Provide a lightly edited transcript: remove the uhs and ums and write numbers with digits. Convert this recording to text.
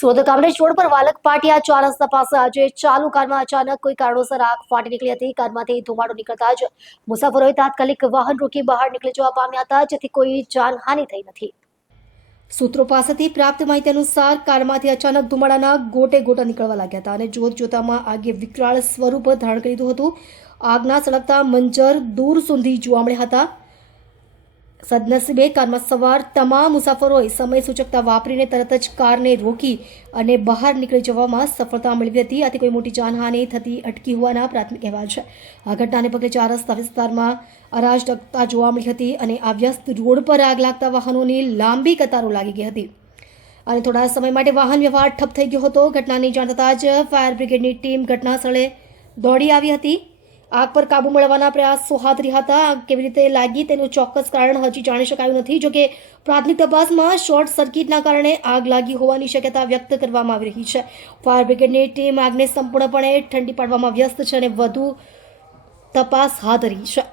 Surat Kamrej road પર વાલક પાટિયા 4 રસ્તા પાસે આજે ચાલુ કારમાં અચાનક કોઈ કારણોસર આગ ફાટી નીકળી હતી। કારમાંથી ધુમાડો નીકળતા જ મુસાફરોએ તાત્કાલિક વાહન રોકી બહાર નીકળી જવા પામ્યા હતા, જેથી કોઈ જાનહાનિ થઈ નથી। સૂત્રો પાસેથી પ્રાપ્ત માહિતી અનુસાર કારમાંથી અચાનક ધુમાડાના ગોટે ગોટા નીકળવા લાગ્યા હતા અને જોત જોતામાં આગે વિકરાળ સ્વરૂપ ધારણ કરી લીધું હતું। આગના સળગતા મંજર દૂર સુધી જોવા મળ્યા હતા। સદનસીબે કારમાં સવાર તમામ મુસાફરોએ સમય સૂચકતા વાપરીને તરત જ કારને રોકી અને બહાર નીકળી જવામાં સફળતા મેળવી હતી। આથી કોઈ મોટી જાનહાનિ થતી અટકી હોવાના પ્રાથમિક અહેવાલ છે। આ ઘટનાને પગલે 4 રસ્તા વિસ્તારમાં અરાજકતા જોવા મળી હતી અને આ વ્યસ્ત રોડ પર આગ લાગતા વાહનોની લાંબી કતારો લાગી ગઈ હતી અને થોડા સમય માટે વાહન વ્યવહાર ઠપ થઈ ગયો હતો। ઘટનાની જાણ થતાં જ ફાયર બ્રિગેડની ટીમ ઘટના સ્થળે દોડી આવી હતી। આગ પર કાબુ મેળવવાના પ્રયાસો હાથ ધર્યા હતા। આગ કેવી રીતે લાગી તેનું ચોક્કસ કારણ હજી જાણી શકાયું નથી। જોકે પ્રાથમિક તપાસમાં શોર્ટ સર્કિટના કારણે આગ લાગી હોવાની શક્યતા વ્યક્ત કરવામાં આવી રહી છે। ફાયર બ્રિગેડની ટીમ આગને સંપૂર્ણપણે ઠંડી પાડવામાં વ્યસ્ત છે અને વધુ તપાસ હાથ ધરી છે।